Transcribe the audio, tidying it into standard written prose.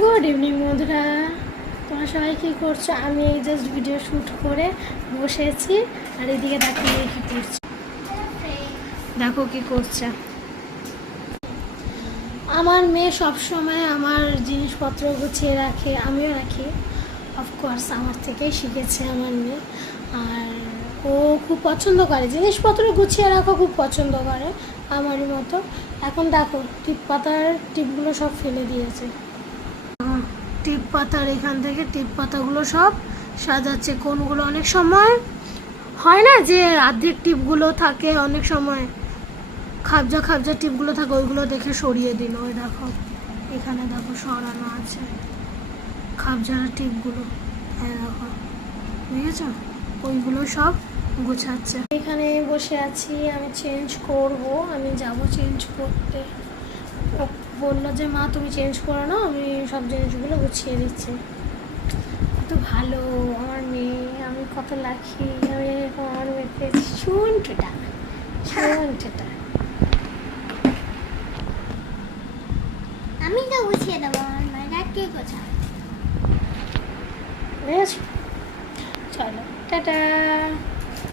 Good evening বন্ধুরা, তোমরা সবাই কী করছো? আমি এই জাস্ট ভিডিও শ্যুট করে বসেছি আর এদিকে দেখো মেয়ে কী করছে। দেখো কী করছে। আমার মেয়ে সবসময় আমার জিনিসপত্র গুছিয়ে রাখে, আমিও রাখি। অফকোর্স আমার থেকেই শিখেছে আমার মেয়ে। আর ও খুব পছন্দ করে জিনিসপত্র গুছিয়ে রাখা, খুব পছন্দ করে আমারই মতো। এখন দেখো টিপ পাতার টিপগুলো সব ফেলে দিয়েছে। টিপ পাতার এখান থেকে টিপ পাতাগুলো সব সাজাচ্ছে। কোনগুলো অনেক সময় হয় না যে অর্ধেক টিপগুলো থাকে, অনেক সময় খাবজা খাবজা টিপগুলো থাকে, ওইগুলো দেখে সরিয়ে দিল। ওই দেখো এখানে দেখো সরানো আছে খাবজা টিপগুলো। হ্যাঁ দেখো, বুঝেছ? ওইগুলো সব গুছাচ্ছে। এখানে বসে আছি, আমি চেঞ্জ করব, আমি যাব চেঞ্জ করতে। ও বললো যে মা তুমি চেঞ্জ করো না, আমি সব জিনিসগুলো গুছিয়ে দিচ্ছি। কত ভালো আমার মেয়ে, আমি কত লাকি। আমি এরকম আমার মেয়েকে শুনটুটা আমি তো গুছিয়ে দেবো, আমার মায়েরা কে গোছায়? বুঝেছো? চলো টাটা।